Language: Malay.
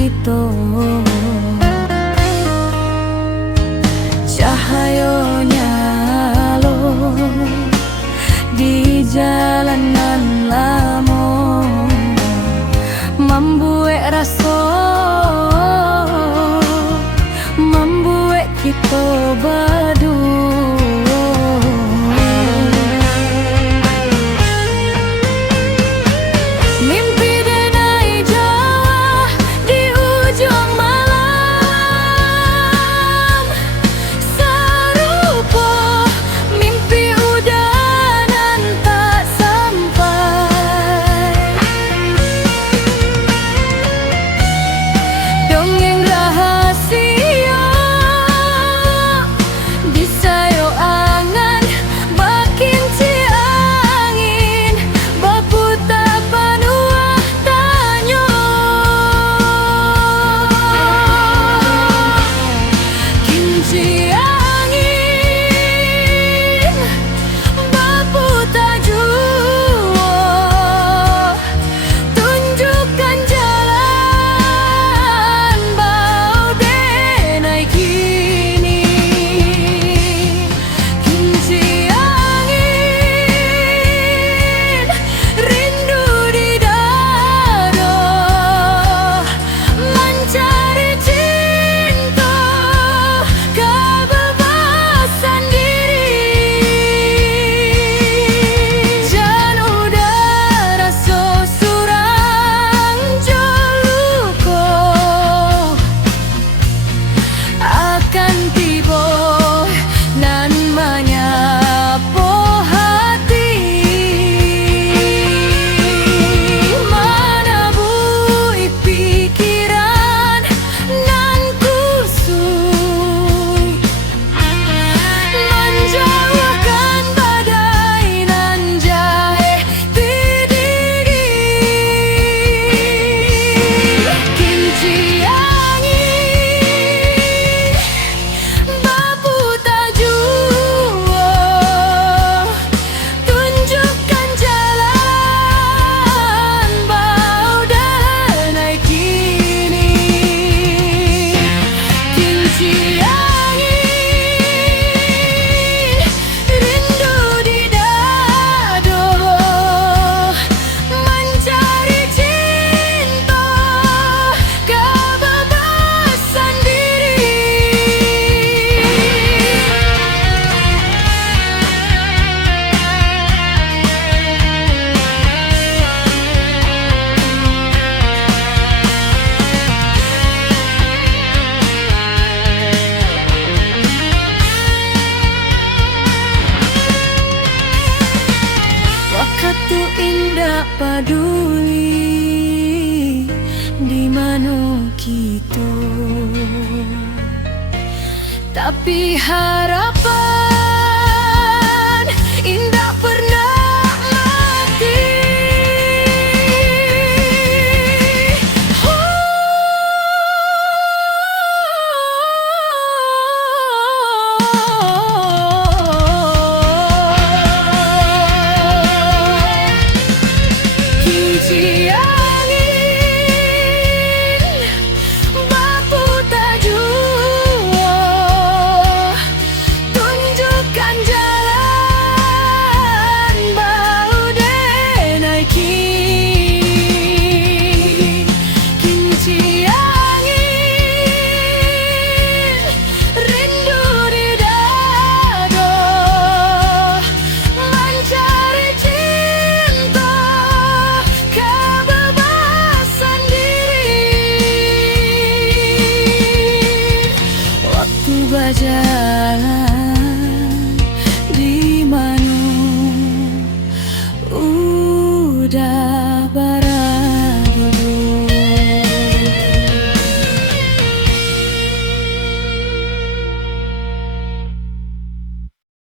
kita. Cahaya nyalo di jalanan lamo, membuat rasa, membuat kita berdua. Mimpi denai Jawa di ujung malam, serupa mimpi udanan tak sampai. Dongeng rahasia di sayo angan, bakinci angin baputa panua tanyo. Kinci angin baputa jua, tunjukkan jalan bau denai kini. Kinci angin rindu di dada, mencari cinta kebebasan diri. Jan udara sesurang joluko akan tiba nan menyapu hati. Mana bui pikiran nan kusui, menjauhkan badai nan jahe tidigi. Kinci angin baputa jua, tunjukkan jalan bau denai kini. Kinci angin rindu di dada, mencari cinta kebebasan diri. Waktu indah paduli di mana kita, tapi harapan